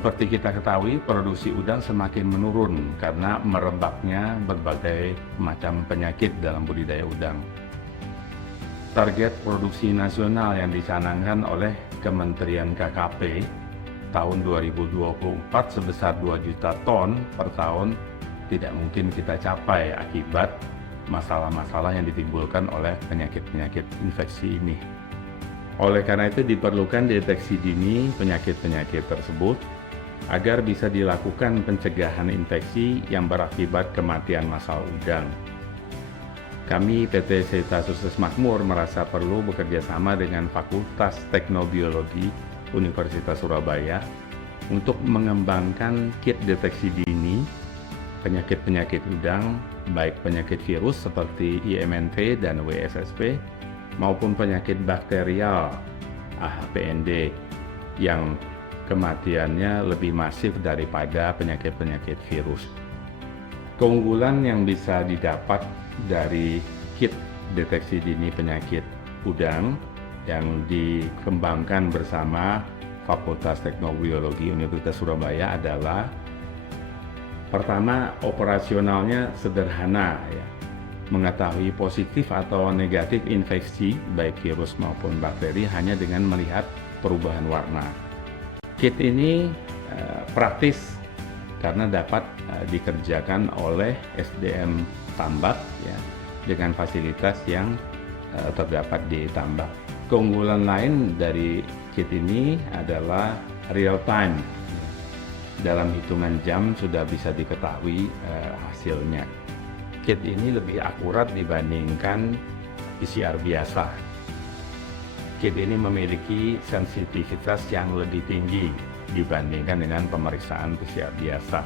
Seperti kita ketahui, produksi udang semakin menurun karena merebaknya berbagai macam penyakit dalam budidaya udang. Target produksi nasional yang dicanangkan oleh Kementerian KKP tahun 2024 sebesar 2 juta ton per tahun tidak mungkin kita capai akibat masalah-masalah yang ditimbulkan oleh penyakit-penyakit infeksi ini. Oleh karena itu diperlukan deteksi dini penyakit-penyakit tersebut agar bisa dilakukan pencegahan infeksi yang berakibat kematian massal udang. Kami PT Cetaceous Makmur merasa perlu bekerja sama dengan Fakultas Teknobiologi Universitas Surabaya untuk mengembangkan kit deteksi dini penyakit-penyakit udang, baik penyakit virus seperti IMNV dan WSSP, maupun penyakit bakterial AHPND yang kematiannya lebih masif daripada penyakit-penyakit virus. Keunggulan yang bisa didapat dari kit deteksi dini penyakit udang yang dikembangkan bersama Fakultas Teknobiologi Universitas Surabaya adalah pertama, operasionalnya sederhana ya. Mengetahui positif atau negatif infeksi baik virus maupun bakteri hanya dengan melihat perubahan warna. Kit ini praktis karena dapat dikerjakan oleh SDM tambak ya, dengan fasilitas yang terdapat di tambak. Keunggulan lain dari kit ini adalah real time. Dalam hitungan jam sudah bisa diketahui hasilnya. Kit ini lebih akurat dibandingkan PCR biasa. Kit ini memiliki sensitivitas yang lebih tinggi dibandingkan dengan pemeriksaan PCR biasa.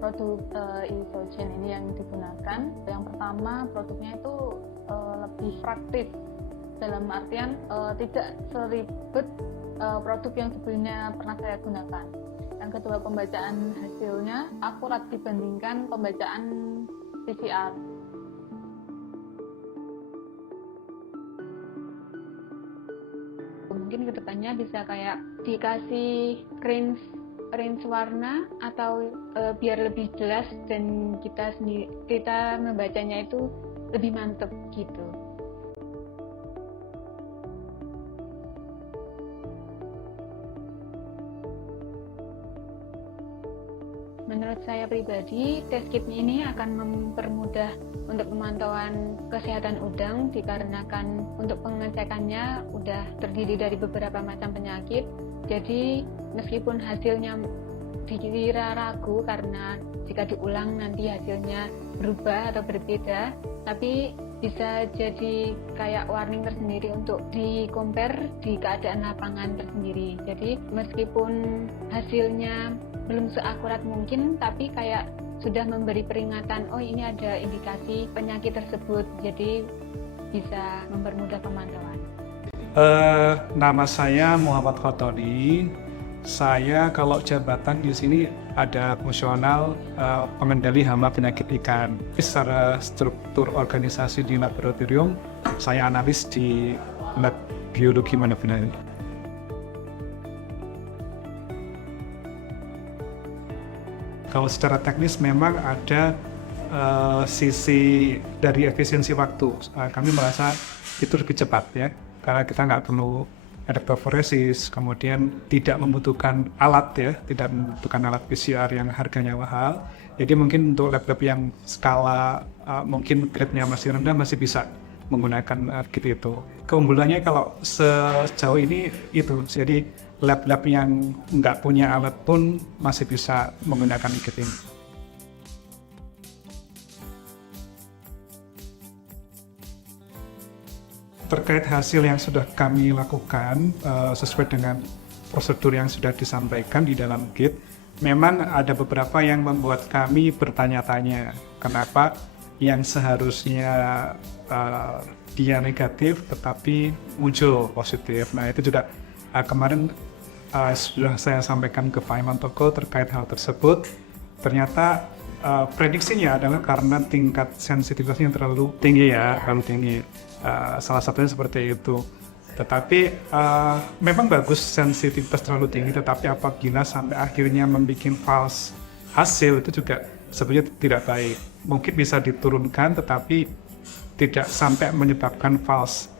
Produk Isogen ini yang digunakan, yang pertama produknya itu lebih praktis, dalam artian tidak seribet produk yang sebelumnya pernah saya gunakan. Yang kedua, pembacaan hasilnya akurat dibandingkan pembacaan PCR. mungkin kedepannya bisa kayak dikasih range warna atau biar lebih jelas dan kita membacanya itu lebih mantep gitu. Menurut saya pribadi, test kit ini akan mempermudah untuk pemantauan kesehatan udang dikarenakan untuk pengecekannya udah terdiri dari beberapa macam penyakit. Jadi meskipun hasilnya dikira ragu karena jika diulang nanti hasilnya berubah atau berbeda, tapi bisa jadi kayak warning tersendiri untuk di-compare di keadaan lapangan tersendiri. Jadi meskipun hasilnya belum seakurat mungkin, tapi kayak sudah memberi peringatan, oh ini ada indikasi penyakit tersebut, jadi bisa mempermudah pemantauan. Nama saya Muhammad Khotoni. Saya kalau jabatan di sini ada fungsional pengendali hama penyakit ikan. Secara struktur organisasi di laboratorium, saya analis di lab biologi manajemen. Kalau secara teknis memang ada sisi dari efisiensi waktu. Kami merasa itu lebih cepat ya, karena kita nggak perlu elektroforesis, kemudian tidak membutuhkan alat ya, tidak membutuhkan alat PCR yang harganya mahal. Jadi mungkin untuk lab-lab yang skala mungkin grade-nya masih rendah masih bisa menggunakan kit itu. Keunggulannya kalau sejauh ini itu, jadi lab-lab yang nggak punya alat pun masih bisa menggunakan kit ini. Terkait hasil yang sudah kami lakukan sesuai dengan prosedur yang sudah disampaikan di dalam kit, memang ada beberapa yang membuat kami bertanya-tanya kenapa yang seharusnya dia negatif tetapi muncul positif. Nah itu juga kemarin sudah saya sampaikan ke Pak Imantoko terkait hal tersebut. Ternyata prediksinya adalah karena tingkat sensitivitasnya terlalu tinggi ya, terlalu tinggi. Salah satunya seperti itu. Tetapi memang bagus sensitivitas terlalu tinggi, tetapi apabila sampai akhirnya membuat false hasil itu juga sebenarnya tidak baik. Mungkin bisa diturunkan, tetapi tidak sampai menyebabkan false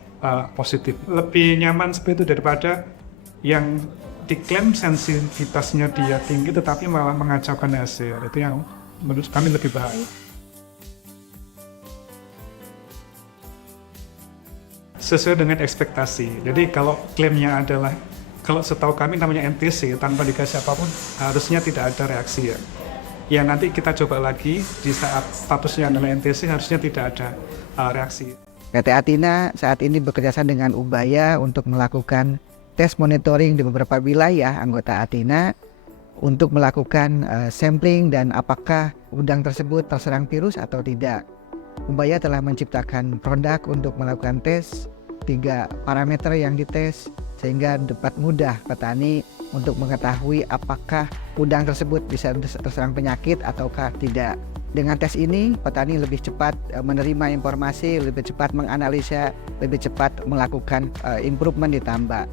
positif. Lebih nyaman seperti itu daripada yang diklaim sensitivitasnya dia tinggi, tetapi malah mengacaukan hasil. Itu yang menurut kami lebih baik. Sesuai dengan ekspektasi. Jadi kalau klaimnya adalah, kalau setahu kami namanya NTC, tanpa dikasih apapun, harusnya tidak ada reaksi ya. Ya nanti kita coba lagi, di saat statusnya adalah NTC, harusnya tidak ada reaksi. PT Athina saat ini bekerjasama dengan Ubaya untuk melakukan tes monitoring di beberapa wilayah anggota Athina untuk melakukan sampling dan apakah udang tersebut terserang virus atau tidak. Ubaya telah menciptakan produk untuk melakukan tes 3 parameter yang dites sehingga dapat mudah petani untuk mengetahui apakah udang tersebut bisa terserang penyakit ataukah tidak. Dengan tes ini petani lebih cepat menerima informasi, lebih cepat menganalisa, lebih cepat melakukan improvement di tambak.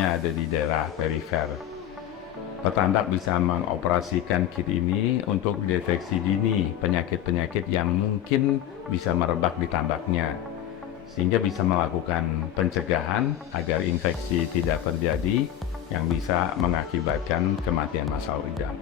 Ada di daerah perifer. Petambak bisa mengoperasikan kit ini untuk deteksi dini penyakit-penyakit yang mungkin bisa merebak di tambaknya, sehingga bisa melakukan pencegahan agar infeksi tidak terjadi yang bisa mengakibatkan kematian massal udang.